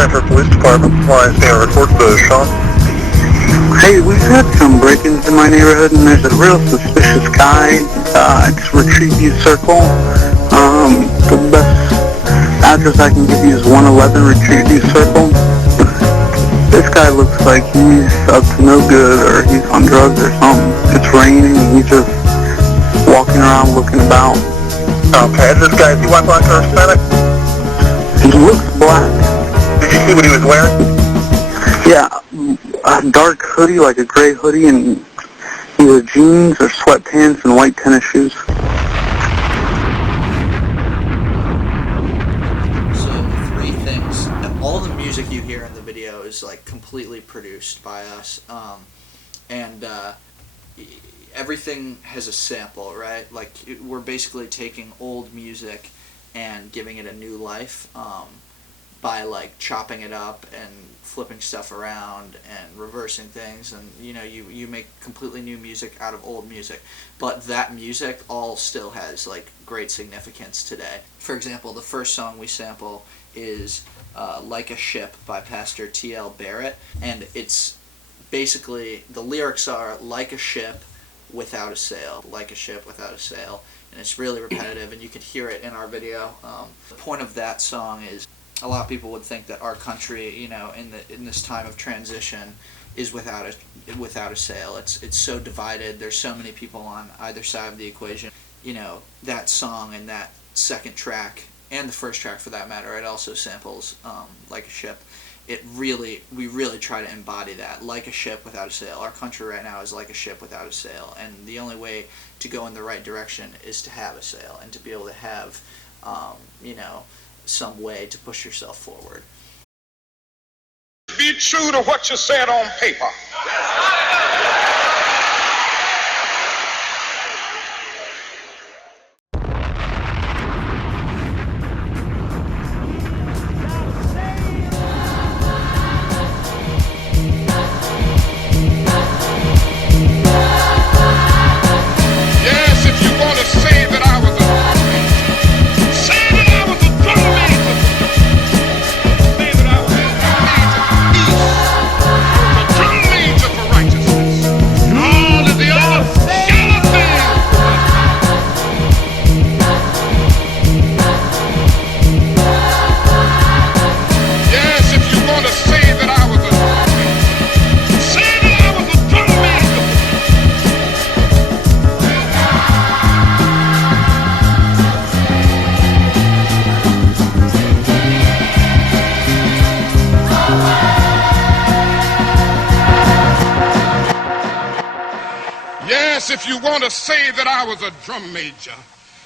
Sanford Police Department. Flying stand report to Sean. Hey, we've had some break-ins in my neighborhood, and there's a real suspicious guy. It's Retrieve You Circle. The best address I can give you is 111 Retrieve You Circle. This guy looks like he's up to no good, or he's on drugs or something. It's raining, and he's just walking around looking about. Okay, this guy, is he white, black, or Hispanic? He looks black. Did you see what he was wearing? Yeah, a dark hoodie, like a gray hoodie, and either jeans or sweatpants and white tennis shoes. So, three things. All the music you hear in the video is like completely produced by us, and everything has a sample, right? Like we're basically taking old music and giving it a new life by like chopping it up and flipping stuff around and reversing things, and you make completely new music out of old music, but that music all still has like great significance today. For example, the first song we sample is Like a Ship by Pastor T.L. Barrett, and it's basically, the lyrics are like a ship without a sail, like a ship without a sail, and it's really repetitive, and you can hear it in our video. The point of that song is, a lot of people would think that our country, in this time of transition, is without a sail. It's so divided. There's so many people on either side of the equation. That song and that second track, and the first track for that matter, it also samples Like a Ship. We really try to embody that, like a ship without a sail. Our country right now is like a ship without a sail, and the only way to go in the right direction is to have a sail and to be able to have, some way to push yourself forward. Be true to what you said on paper. Yes, if you want to say that I was say that I was a drum major. Say that I was a drum major for peace. I was a drum major for righteousness. And all of the other shallow things. Yes, if you want to say that I was a drum major. Say that I was a drum major. Yes, if you want to say that I was a drum major,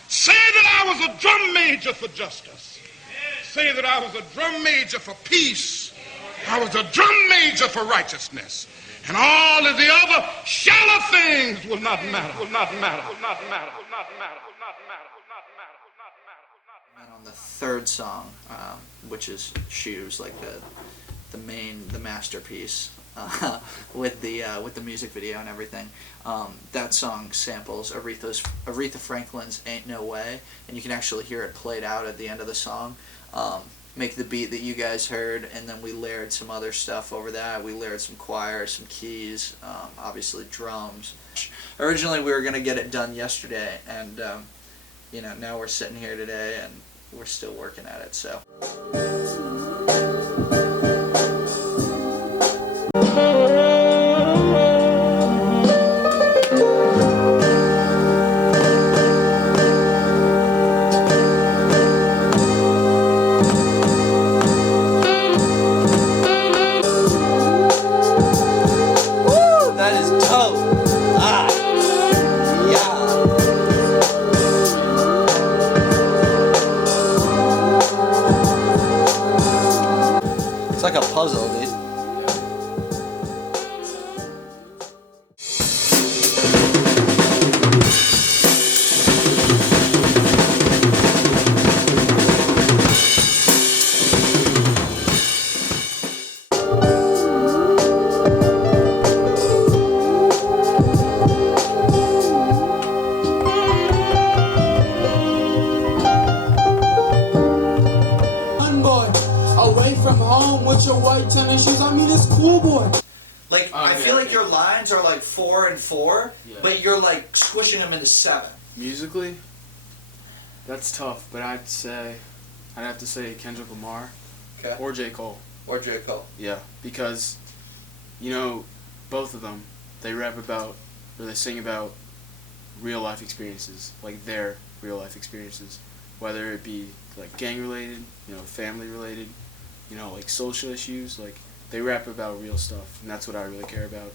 say that I was a drum major for justice. Say that I was a drum major for peace. I was a drum major for righteousness. And all of the other shallow things will not matter. Will not matter. Will not matter. Will not matter. Will not matter. Will not matter. Will not matter. Will not matter. And on the third song, which is Shoes, like the masterpiece, with the music video and everything, that song samples Aretha Franklin's "Ain't No Way," and you can actually hear it played out at the end of the song. Make the beat that you guys heard, and then we layered some other stuff over that. We layered some choir, some keys, obviously drums. Originally we were going to get it done yesterday, and now we're sitting here today and we're still working at it, so. It's like a puzzle, dude. Away from home with your white tennis shoes. I mean, it's cool, boy. Like, I feel like your lines are like 4 and 4, but you're like swishing them into 7. Musically, that's tough, but I'd have to say Kendrick Lamar, Okay. or J. Cole. Or J. Cole. Yeah, because, you know, both of them, they rap about, or they sing about real life experiences, like their real life experiences, whether it be like gang related, you know, family related, you know, like social issues, like they rap about real stuff, and that's what I really care about.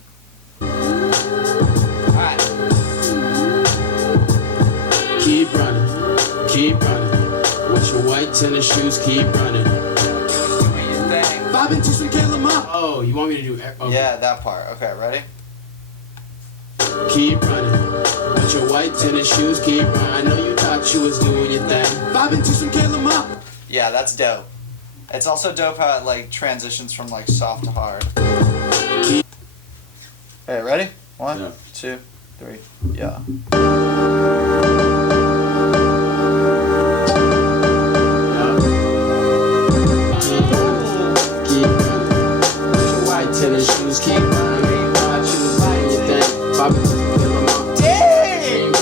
Alright. Keep running, with your white tennis shoes, keep running. Bob into some Kayla Mop. Oh, you want me to do? Okay. Yeah, that part. Okay, ready? Keep running, with your white tennis shoes, keep running. I know you thought you was doing your thing. Bob into some Kayla Mop. Yeah, that's dope. It's also dope how it like transitions from like soft to hard. Hey, ready? 1, 2, 3, yeah. Tennis shoes, keep running. I choose your thing. Bob into some Kayla Mop. Dang!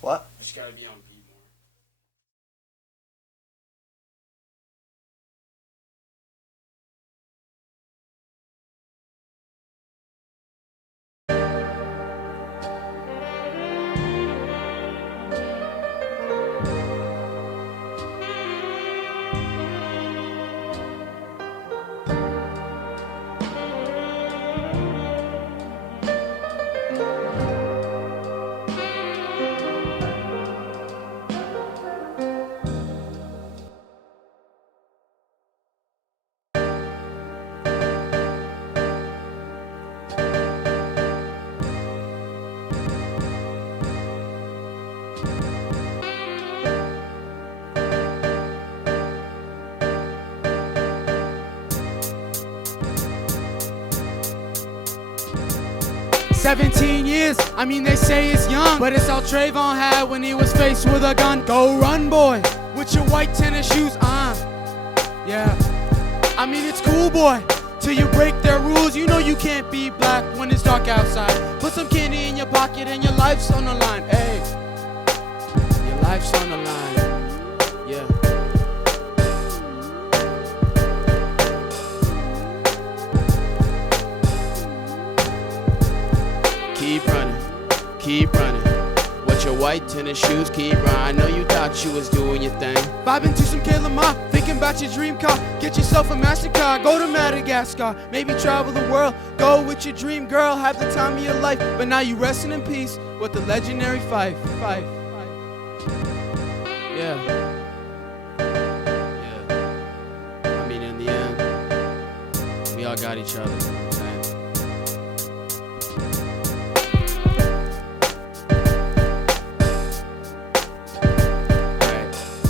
What? Just gotta be on beat more. "17 years, I mean they say it's young, but it's all Trayvon had when he was faced with a gun. Go run, boy, with your white tennis shoes on. Yeah, I mean it's cool, boy, till you break their rules. You know you can't be black when it's dark outside. Put some candy in your pocket and your life's on the line. Hey, your life's on the line. Yeah. Keep running, with your white tennis shoes, keep running. I know you thought you was doing your thing. Bob into some Kayla Mop, thinking about your dream car. Get yourself a MasterCard, go to Madagascar, maybe travel the world. Go with your dream girl, have the time of your life. But now you resting in peace with the legendary Fife. Yeah. I mean, in the end, we all got each other. You know what I'm saying?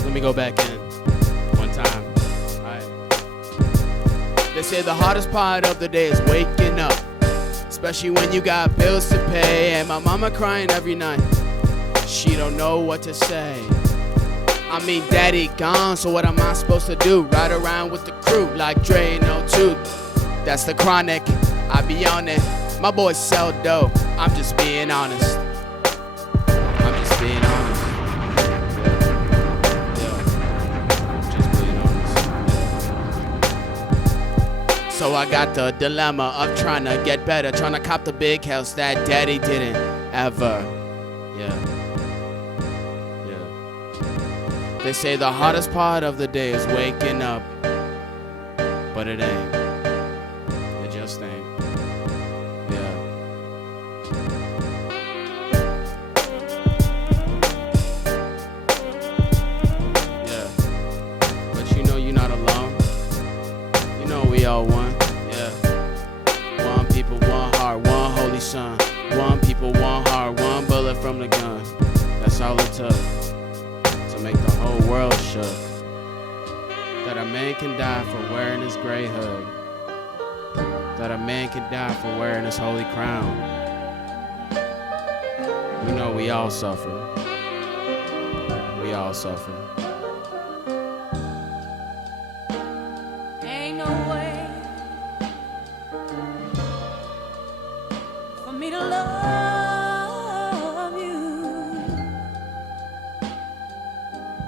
Let me go back in one time. Alright. They say the hardest part of the day is waking up, especially when you got bills to pay. And my mama crying every night, she don't know what to say. I mean, daddy gone, so what am I supposed to do? Ride around with the crew like Dre No Tooth. That's the chronic, I be on it. My boys sell dope, I'm just being honest. I'm just being honest. So I got the dilemma of trying to get better, trying to cop the big house that daddy didn't ever. Yeah. They say the hardest part of the day is waking up, but it ain't. It just ain't. Yeah. Yeah. But you know you're not alone. You know we all one. Yeah. One people, one heart, one holy son. One people, one heart, one bullet from the gun. That's all it took to make the whole world shook. That a man can die for wearing his gray hood. That a man can die for wearing his holy crown. You know we all suffer. We all suffer. Ain't no way for me to love you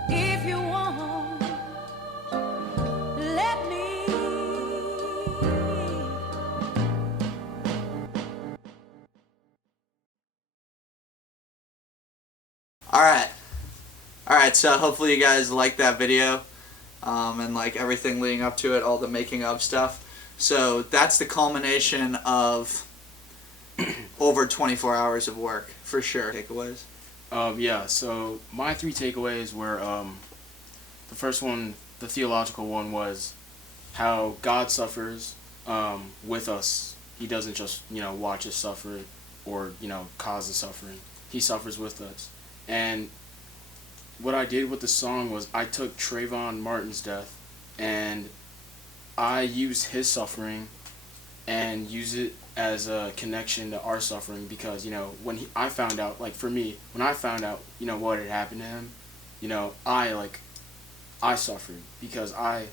if you won't let me. Alright, so hopefully you guys like that video, and like everything leading up to it, all the making of stuff. So that's the culmination of over 24 hours of work, for sure. Takeaways? Yeah, so my 3 takeaways were, the first one, the theological one, was how God suffers with us. He doesn't just, watch us suffer or, cause the suffering. He suffers with us. And what I did with the song was I took Trayvon Martin's death and I used his suffering and used it as a connection to our suffering, because when I found out, like for me, when I found out what had happened to him, I suffered, because I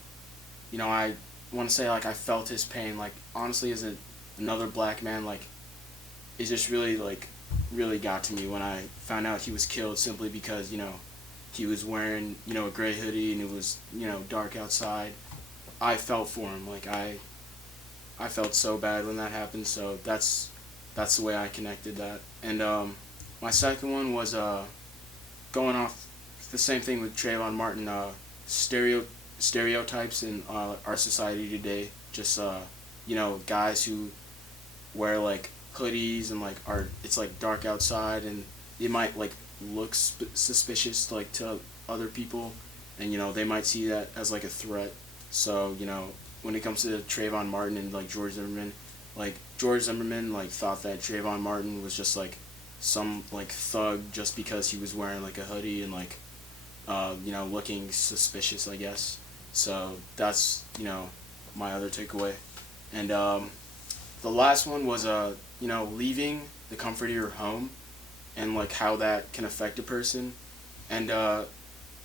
want to say, like, I felt his pain, like, honestly, as another black man, like, it just really got to me when I found out he was killed simply because he was wearing a gray hoodie and it was dark outside. I felt for him. Like, I felt so bad when that happened. So that's the way I connected that. And my second one was going off the same thing with Trayvon Martin. Stereotypes in our society today. Just guys who wear like hoodies and like it's like dark outside and it might like look suspicious like to other people, and they might see that as like a threat. So when it comes to Trayvon Martin and like George Zimmerman like thought that Trayvon Martin was just like some like thug just because he was wearing like a hoodie and like looking suspicious, I guess. So that's my other takeaway. And the last one was leaving the comfort of your home and like how that can affect a person. And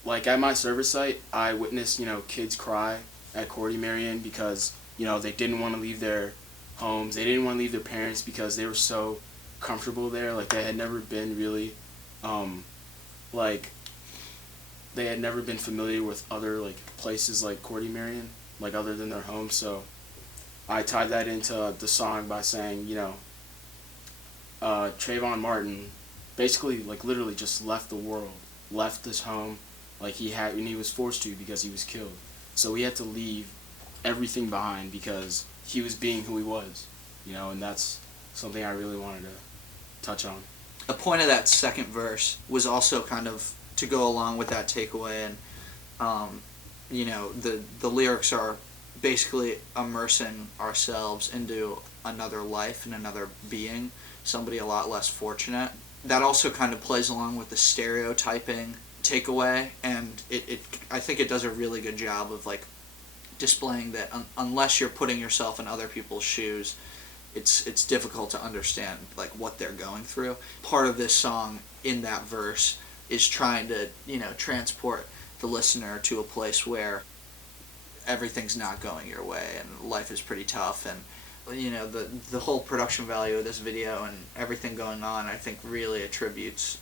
like at my service site, I witnessed kids cry at Cordy Marion because they didn't want to leave their homes, they didn't want to leave their parents because they were so comfortable there. Like they had never been really they had never been familiar with other like places like Cordy Marion, like other than their home. So I tied that into the song by saying Trayvon Martin basically like literally just left the world, left his home, like and he was forced to because he was killed. So he had to leave everything behind because he was being who he was, and that's something I really wanted to touch on. A point of that second verse was also kind of to go along with that takeaway, and the lyrics are basically immersing ourselves into another life and another being, somebody a lot less fortunate. That also kind of plays along with the stereotyping takeaway, and I think it does a really good job of like displaying that unless you're putting yourself in other people's shoes, it's difficult to understand like what they're going through. Part of this song in that verse is trying to transport the listener to a place where everything's not going your way and life is pretty tough, and the whole production value of this video and everything going on, I think really attributes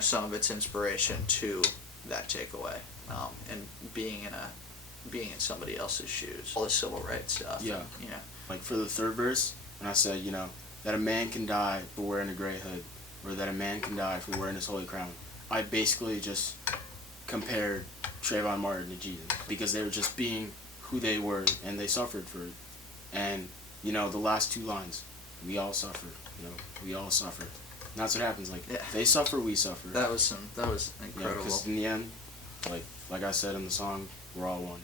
some of its inspiration to that takeaway, and being in somebody else's shoes, all the civil rights stuff. Yeah. Like for the third verse, when I said that a man can die for wearing a gray hood, or that a man can die for wearing his holy crown, I basically just compared Trayvon Martin to Jesus, because they were just being who they were and they suffered for it. And the last 2 lines, we all suffer, we all suffer. And that's what happens, like they suffer, we suffer. That was incredible. Because in the end, like I said in the song, we're all one.